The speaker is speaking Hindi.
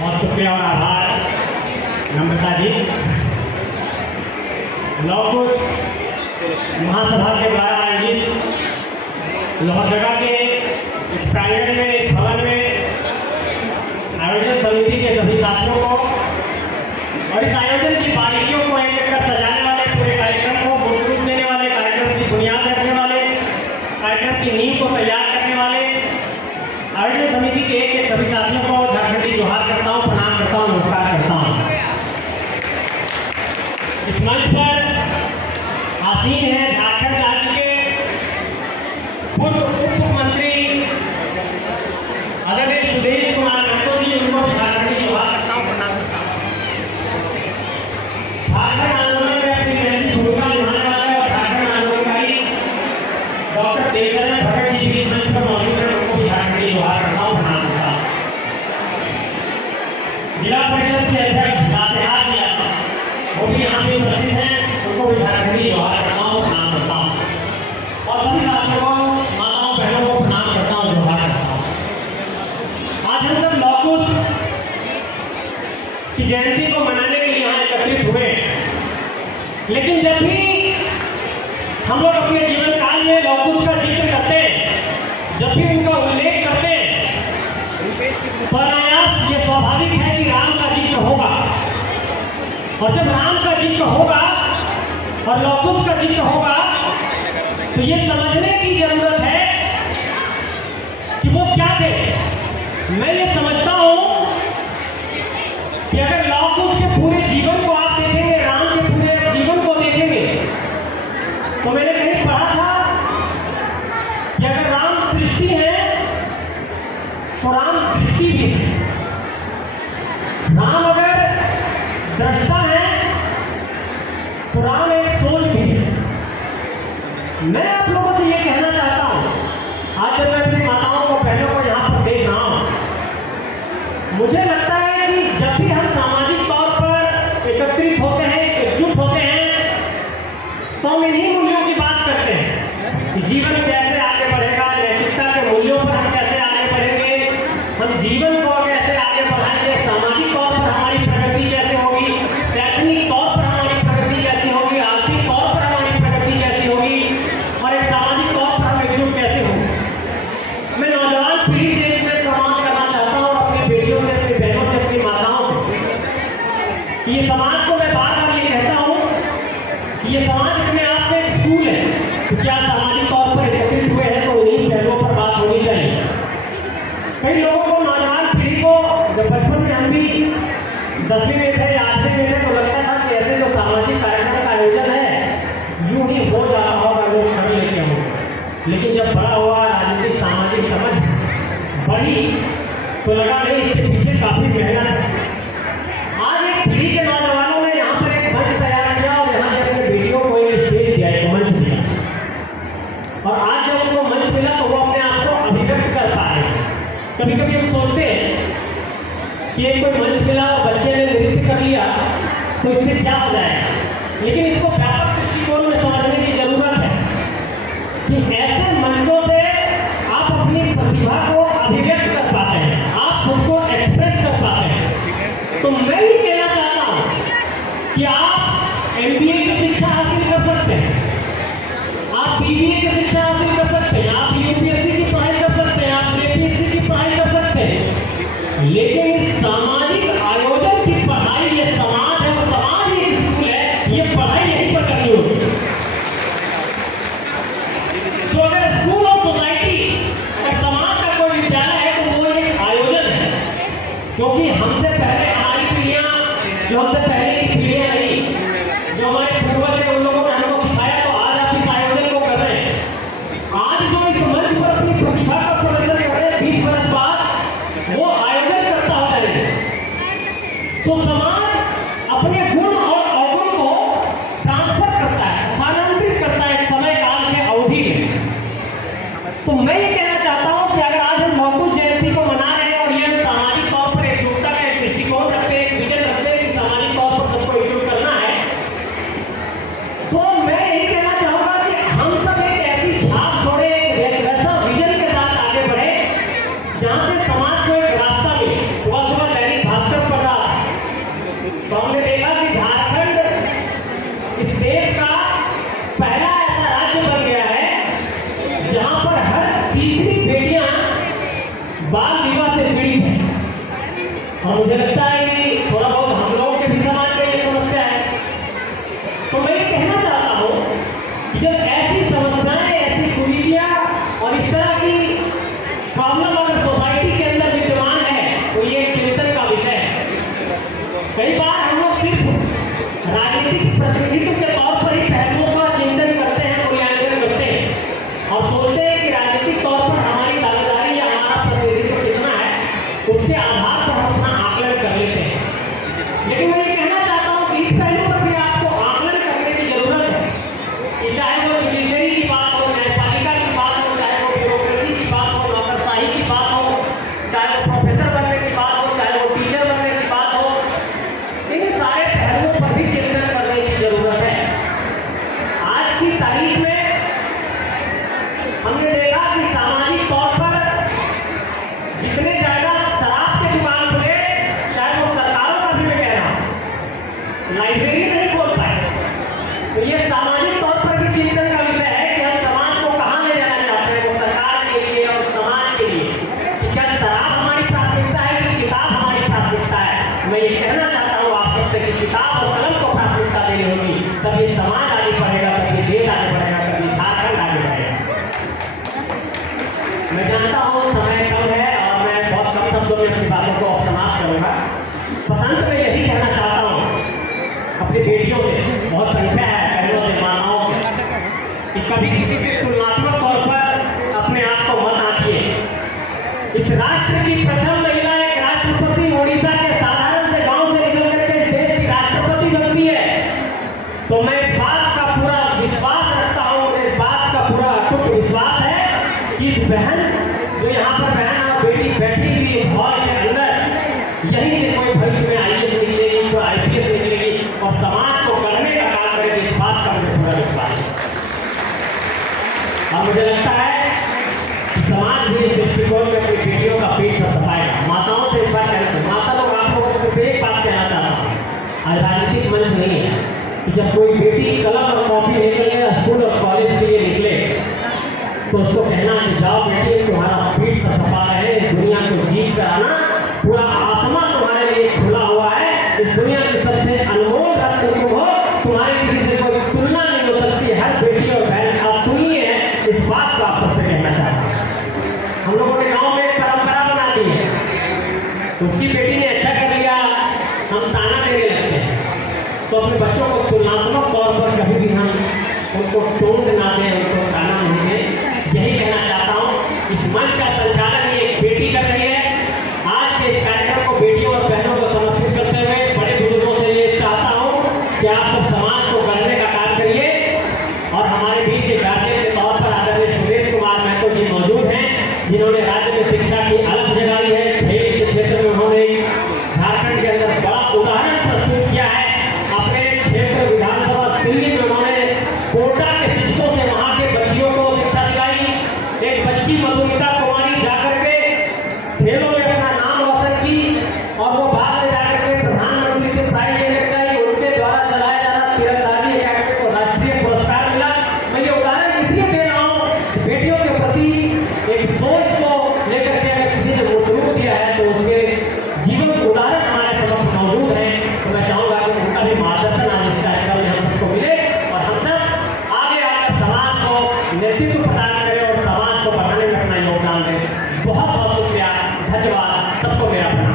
बहुत शुक्रिया और आभार नम्रता जी। लौकुश महासभा के द्वारा आयोजित लोहरदगा के इस प्रांगण में, इस भवन में आयोजन समिति के सभी साथियों को और इस आयोजन की बारीकियों को एक एक कर सजाने वाले, पूरे कार्यक्रम को मूर्त देने वाले, कार्यक्रम की बुनियाद रखने वाले, कार्यक्रम की नींव को तैयार करने वाले आयोजन समिति के एक एक सभी साथियों को झारखंडी जोहार करता हूँ, प्रणाम करता हूँ, नमस्कार करता हूँ। इस मंच पर आसीन है झारखंड राज्य के पूर्व उप मुख्यमंत्री आदरणीय सुदेश कुमार महतो जी, उनको झारखंडी जोहार करता हूँ, प्रणाम करता हूँ। झारखंड आंदोलन में अपनी महती भूमिका निभाने वाले और झारखंड आंदोलनकारी डॉक्टर देवचरण भगत जी भी मंच पर मौजूद है, उनको भी झारखंडी जोहार करता हूँ, प्रणाम करता हूँ। जिला परिषद के अध्यक्ष लातेहार जी वो भी यहाँ पे उपस्थित हैं, उनको भी झारखंडी जोहार करता हूँ, प्रणाम करता हूँ। और सभी साथियों को, माताओं बहनों को प्रणाम करता हूँ, जोहार करता हूँ। आज हम सब लौकुश की जयंती को मनाने के लिए यहाँ एकत्रित हुए, लेकिन जब भी हम लोग अपने जीवन काल में लौकुश का जिक्र करते हैं, जब भी उनका उल्लेख करते हैं, प्रयास ये स्वाभाविक है कि राम का जिक्र होगा, और जब राम का जिक्र होगा और लौकुश का जिक्र होगा तो ये समझने की जरूरत है कि वो क्या थे। मैं ये समझता हूं कि अगर लौकुश के पूरे जीवन को आप देखेंगे, राम के पूरे जीवन को देखेंगे, तो मैंने कहीं पढ़ा था कि अगर राम सृष्टि है तो राम दृष्टि भी है। राम अगर दृष्टा है तो राम एक सोच भी है। मैं आप लोगों से ये कहना चाहता हूं, आज जब मैं अपनी माताओं को, बहनों को यहाँ पर देख रहा हूं, मुझे लगता है कि जब भी हम सामाजिक तौर पर एकत्रित होते हैं, एकजुट होते हैं, तो हम इन्हीं मूल्यों की बात करते हैं कि जीवन कैसे आगे बढ़ेगा, नैतिकता के मूल्यों पर हम कैसे आगे बढ़ेंगे, हम जीवन को कैसे आगे बढ़ाएंगे, सामाजिक तौर पर हमारी प्रगति कैसे होगी, शैक्षणिक तौर पर हमारी प्रगति कैसी होगी, आर्थिक तौर पर हमारी प्रगति कैसी होगी, और एक सामाजिक तौर पर हम एकजुट कैसे होंगे। मैं नौजवान पीढ़ी से एक संवाद करना चाहता हूँ, अपनी बेटियों से, अपनी बहनों से, अपनी माताओं से। ये समाज को मैं बार बार ये कहता हूँ कि ये समाज अपने आप में एक स्कूल है, तो क्या सामाजिक तौर पर एकत्रित हुए हैं तो इन्हीं पहलुओं पर बात होनी चाहिए। कई लोगों को, नौजवान पीढ़ी को, जब बचपन में हम भी 10वीं में थे या 8वीं में थे तो लगता था कि ऐसे जो सामाजिक कार्यक्रम का आयोजन है यूं ही हो जाता होगा, लोग खड़े लेके होंगे। लेकिन जब बड़ा हुआ, राजनीतिक सामाजिक समझ बढ़ी तो लगा नहीं, इसके पीछे काफी मेहनत है। आज एक पीढ़ी के नौजवानों ने यहाँ पर एक मंच तैयार किया और यहाँ से अपने बेटियों को एक स्टेज दिया, एक मंच दिया, और आज जब उनको मंच मिला तो वो अपने आप को अभिव्यक्त कर पा रहे हैं। कभी कभी हम सोचते हैं कि एक कोई मंच मिला और बच्चे ने नृत्य कर लिया तो इससे क्या हो जाएगा, लेकिन इसको व्यापक दृष्टिकोण में समझने की जरूरत है कि ऐसे मंचों से आप अपनी प्रतिभा को अभिव्यक्त कर पाते हैं, आप खुद को एक्सप्रेस कर पाते हैं। तो मैं ये कहना चाहता हूँ कि आप MBA की शिक्षा हासिल कर सकते हैं, आप BBA की शिक्षा हासिल कर सकते हैं, आप UPSC की पढ़ाई कर सकते हैं, आप APSC की पढ़ाई कर सकते हैं, लेकिन इस सामाजिक आयोजन की पढ़ाई, ये समाज है, वो समाज एक स्कूल है, ये पढ़ाई यहीं पर करनी होगी। तो अगर स्कूल ऑफ सोसाइटी, अगर समाज का कोई विद्यालय है तो वो एक आयोजन है, क्योंकि हमसे पहले हमारी पीढ़ियां, जो हमसे पहले की पीढ़ियां रही, जो हमारे पूर्वज थे, उन लोगों ने हमको सिखाया, तो आज आप इस आयोजन को कर रहे हैं। आज जो इस मंच पर अपनी प्रतिभा का प्रदर्शन कर रहे हैं, 20 वर्ष बाद वो आयोजन करता हो जाएगा, तो समाज अपने गुण और अवगुण को ट्रांसफर करता है, स्थानांतरित करता है एक समय काल के अवधि में। तो मैं ये कहना चाहता हूं कि अगर आज हम लौकुश जयंती को मना रहे हैं और ये हम सामाजिक तौर पर एकजुटता का एक दृष्टिकोण रखते हैं, एक विजन रखते हैं कि सामाजिक तौर पर सबको एकजुट करना है, और मुझे लगता है कि थोड़ा बहुत हम लोगों के भी समाज में ये समस्या है। तो मैं ये कहना चाहता हूँ कि जब ऐसी समस्याएं, ऐसी कुरीतियां और इस तरह की प्रॉब्लम अगर सोसाइटी के अंदर विद्यमान है तो ये चिंतन का विषय है। कई बार हम लोग सिर्फ राजनीतिक प्रतिनिधित्व के तौर पर ही पहलुओं का चिंतन करते हैं, मूल्यांकन करते हैं और सोचते हैं कि राजनीतिक तौर पर हमारी दावेदारी या हमारा प्रतिनिधित्व कितना है, उसके आधार पर हम अपना आकलन कर लेते हैं। लेकिन मैं ये कहना चाहता हूँ कि इस पहलू पर भी आपको आकलन करने की जरूरत है कि चाहे वो जुडिशरी की बात हो, न्यायपालिका की बात हो, चाहे वो ब्यूरोक्रेसी की बात हो, नौकरशाही की बात हो, चाहे वो प्रोफेसर बनने की बात हो, चाहे वो टीचर बनने की बात हो, इन सारे पहलुओं पर भी चिंतन करने की जरूरत है। आज की तारीख में हमने देखा कि सामाजिक तौर पर जितने ज्यादा शराब के दुकान खुले, चाहे वो सरकारों का भी मैं कह रहा हूं, लाइब्रेरी नहीं खोल पाए। तो ये सामाजिक तौर पर भी चिंतन का विषय है कि हम समाज को कहां ले जाना चाहते हैं, वो सरकार के लिए और समाज के लिए। कि क्या शराब हमारी प्राथमिकता है कि किताब हमारी प्राथमिकता है? मैं ये कहना चाहता हूँ आप सबसे कि किताब और कलम को प्राथमिकता देनी होगी, तब ये समाज आगे बढ़ेगा, तब ये देश आगे बढ़ेगा, तब ये झारखंड आगे बढ़ेगा। मैं जानता हूँ समय कम है और मैं बहुत कम शब्दों में अपनी बातों को समाप्त करूंगा। पसंद में यही कहना चाहता हूँ अपनी बेटियों से, बहुत संख्या है बहनों से, माताओं से, कि कभी किसी से तुलनात्मक तौर पर अपने आप को मत आंकिए। इस राष्ट्र की प्रथम महिला एक राष्ट्रपति उड़ीसा के साधारण से गांव से निकल करके इस देश की राष्ट्रपति बनती है। तो मैं इस बात का पूरा विश्वास रखता हूँ, मुझे इस बात का पूरा अटूट विश्वास है कि इस बहन जो यहाँ पर बहन और बेटी बैठी हुई इस हॉल के अंदर, यही से कोई भविष्य में IAS निकलेगी, तो IPS निकलेगी और समाज को गढ़ने का काम करेगी। इस बात का मुझे पूरा विश्वास है। और मुझे लगता है कि समाज भी इस दृष्टिकोण में अपनी बेटियों का पेट थपथपाएगा। माताओं से एक बात कहना, माता लोग आप लोगों को सिर्फ एक बात कहना चाहता हूँ, आज राजनीतिक मंच नहीं है कि जब कोई बेटी कलम और कॉपी लेकर के स्कूल और कॉलेज के लिए निकले तो उसको कहना कि जाओ बेटी, तुम्हारा पीठ थपथपा रहे हैं, दुनिया को जीत कर आना, पूरा आसमान तुम्हारे लिए खुला हुआ है, इस दुनिया की सबसे अनमोल रत्न तुम हो, तुम्हारी किसी से कोई तुलना नहीं हो सकती। हर बेटी और बहन अतुलनीय है, इस बात को आप सबसे कहना चाहता हूँ। हम लोगों ने गाँव में एक परंपरा बना दी है, उसकी बेटी ने अच्छा कर लिया, हम ताना देने लगते हैं। तो अपने बच्चों को तुलनात्मक तौर पर कभी भी हम उनको टोन ना दें, उनको ताना नहीं दें। यही कहना चाहता हूँ। इस मंच का संचालन ये एक बेटी कर रही है। आज के इस कार्यक्रम को बेटियों और बहनों को समर्पित करते हुए बड़े बुजुर्गों से ये चाहता हूँ कि आप सब समाज को गढ़ने का काम करिए। और हमारे बीच एक गार्जियन के तौर पर आदरणीय सुरेश कुमार महतो जी मौजूद हैं, जिन्होंने राज्य में शिक्षा की अलग जगाई है। खेल के क्षेत्र में उन्होंने झारखंड के अंदर बड़ा उदाहरण प्रस्तुत किया है। अपने क्षेत्र विधानसभा दिल्ली में उन्होंने कोटा के शिक्षकों से वहाँ के बच्चियों को शिक्षा दिलाई। एक बच्ची मधुमिता कुमारी जाकर के खेलों में अपना नाम रोशन की और वो बाद में जाकर के प्रधानमंत्री से प्राइज लेकर गई। उनके द्वारा चलाया जा रहा तीरंदाजी अकादमी को राष्ट्रीय पुरस्कार मिला। मैं ये उदाहरण इसलिए दे रहा हूँ, बेटियों के प्रति एक सोच को लेकर के अगर किसी ने वोट दिया है तो उसके जीवन उदाहरण हमारे समक्ष मौजूद है। तो मैं चाहूँगा कि उनका भी मार्गदर्शन आज इस कार्यक्रम में हम सबको मिले और हम सब आगे आकर समाज को नेतृत्व प्रदान करें और समाज को बढ़ाने में अपना योगदान दें। बहुत बहुत शुक्रिया, धन्यवाद, सबको मेरा प्रणाम।